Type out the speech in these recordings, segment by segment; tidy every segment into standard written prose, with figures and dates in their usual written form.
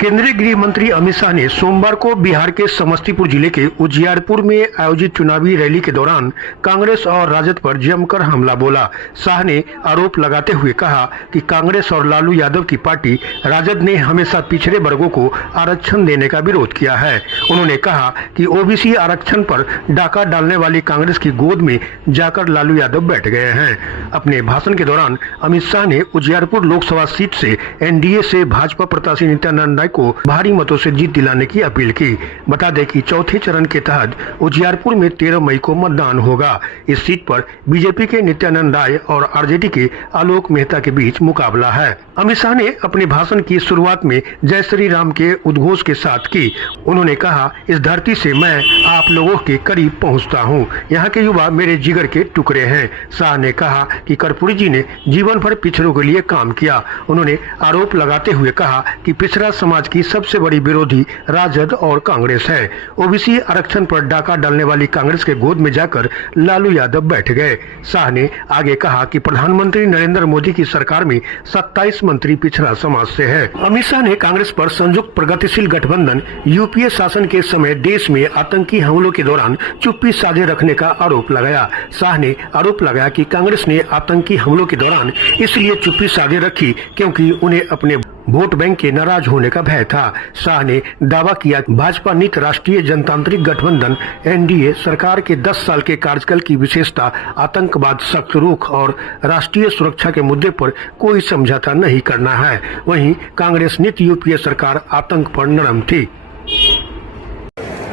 केंद्रीय गृह मंत्री अमित शाह ने सोमवार को बिहार के समस्तीपुर जिले के उजियारपुर में आयोजित चुनावी रैली के दौरान कांग्रेस और राजद पर जमकर हमला बोला। शाह ने आरोप लगाते हुए कहा कि कांग्रेस और लालू यादव की पार्टी राजद ने हमेशा पिछड़े वर्गों को आरक्षण देने का विरोध किया है। उन्होंने कहा कि ओबीसी आरक्षण पर डाका डालने वाली कांग्रेस की गोद में जाकर लालू यादव बैठ गए हैं। अपने भाषण के दौरान अमित शाह ने उजियारपुर लोकसभा सीट से एनडीए से भाजपा प्रत्याशी नित्यानंद राय को भारी मतों से जीत दिलाने की अपील की। बता दें कि चौथे चरण के तहत उजियारपुर में 13 मई को मतदान होगा। इस सीट पर बीजेपी के नित्यानंद राय और आरजेडी के आलोक मेहता के बीच मुकाबला है। अमित शाह ने अपने भाषण की शुरुआत में जय श्री राम के उद्घोष के साथ की। उन्होंने कहा, इस धरती से मैं आप लोगों के करीब पहुंचता हूं। यहाँ के युवा मेरे जिगर के टुकड़े हैं। शाह ने कहा कि कर्पूरी जी ने जीवन भर पिछड़ों के लिए काम किया। उन्होंने आरोप लगाते हुए कहा कि पिछड़ा समाज की सबसे बड़ी विरोधी राजद और कांग्रेस है। ओबीसी आरक्षण पर डाका डालने वाली कांग्रेस के गोद में जाकर लालू यादव बैठ गए। शाह ने आगे कहा कि प्रधानमंत्री नरेंद्र मोदी की सरकार में 27 मंत्री पिछड़ा समाज से है। अमित शाह ने कांग्रेस पर संयुक्त प्रगतिशील गठबंधन यूपीए शासन के समय देश में आतंकी हमलों के दौरान चुप्पी साधे रखने का आरोप लगाया। शाह ने आरोप लगाया कि कांग्रेस ने आतंकी हमलों के दौरान इसलिए चुप्पी साधे रखी क्योंकि उन्हें अपने वोट बैंक के नाराज होने का भय था। शाह ने दावा किया कि भाजपा नीत राष्ट्रीय जनतांत्रिक गठबंधन एनडीए सरकार के 10 साल के कार्यकाल की विशेषता आतंकवाद, सख्त रुख और राष्ट्रीय सुरक्षा के मुद्दे पर कोई समझौता नहीं करना है। वहीं कांग्रेस नीत यूपीए सरकार आतंक पर नरम थी।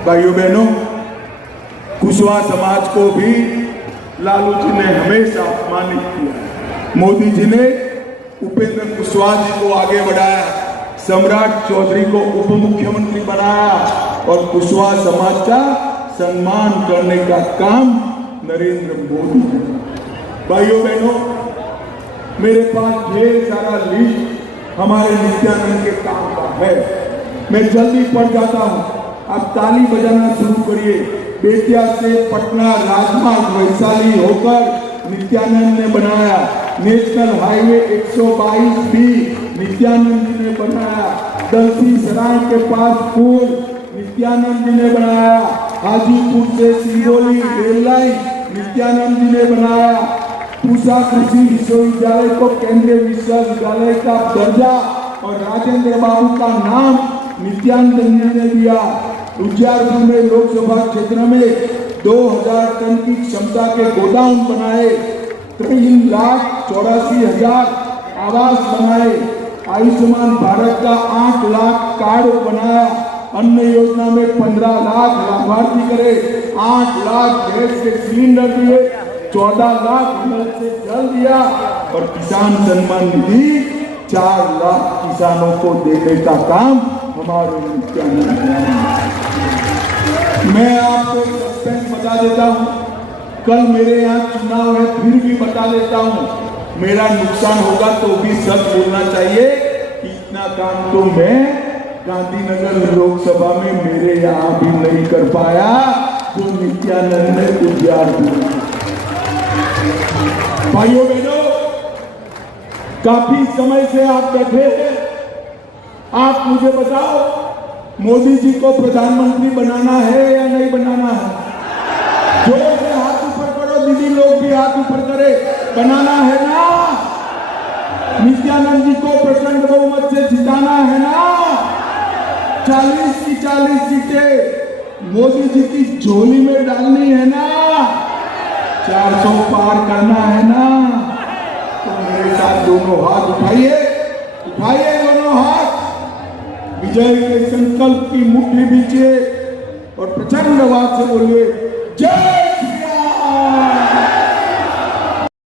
भाइयों बहनों, कुशवाहा समाज को भी लालू जी ने हमेशा अपमानित किया। मोदी जी ने उपेंद्र कुशवाहा जी को आगे बढ़ाया, सम्राट चौधरी को उप मुख्यमंत्री बनाया और कुशवाहा समाज का सम्मान करने का काम नरेंद्र मोदी ने। भाइयों बहनों, मेरे पास ढेर सारा लिस्ट हमारे नित्यानंद के काम का है। मैं जल्दी पढ़ जाता हूँ, आप ताली बजाना शुरू करिए। बेतिया से पटना राजमार्ग वैशाली होकर नित्यानंद ने बनाया। नेशनल हाईवे 122 भी नित्यानंद जी ने बनाया। दलसी सराय के पास पुल नित्यानंद जी ने बनाया। हाजीपुर से सिंगोली रेल लाइन नित्यानंद जी ने बनाया। पूसा कृषि विश्वविद्यालय को केंद्रीय विश्वविद्यालय का दर्जा और राजेंद्र बाबू का नाम नित्यानंद जी ने दिया। उजियारपुर में लोकसभा क्षेत्र में 2000 टन की क्षमता के गोदाम बनाए। 3,84,000 आवास बनाए। आयुष्मान भारत का 8 लाख कार्ड बनाया। अन्न योजना में 15 लाख लाभार्थी करे। 8 लाख गैस के सिलेंडर दिए। 14 लाख नल से जल दिया और किसान सम्मान निधि 4 लाख किसानों को देने का काम हमारे नित्यानंद ने। मैं आपको सस्पेंस बता देता हूँ, कल मेरे यहाँ चुनाव है, फिर भी बता देता हूँ। मेरा नुकसान होगा तो भी सच बोलना चाहिए कि इतना काम तो मैं गांधीनगर लोकसभा में मेरे यहाँ भी नहीं कर पाया जो नित्यानंद ने उजियारपुर। भाइयों बहनों, काफी समय से आप बैठे हैं। आप मुझे बताओ, मोदी जी को प्रधानमंत्री बनाना है या नहीं बनाना है? जोर से हाथ ऊपर करो, दीदी लोग भी हाथ ऊपर करे। बनाना है ना? नित्यानंद जी को प्रचंड बहुमत से जिताना है ना? 40 की 40 सीटें मोदी जी की झोली में डालनी है ना? 400 पार करना है ना? तो मेरे साथ दोनों हाथ उठाइए, उठाइए दोनों हाथ। विजय के संकल्प की मुट्ठी बीचिए और प्रचंड आवाज से बोलिए, जय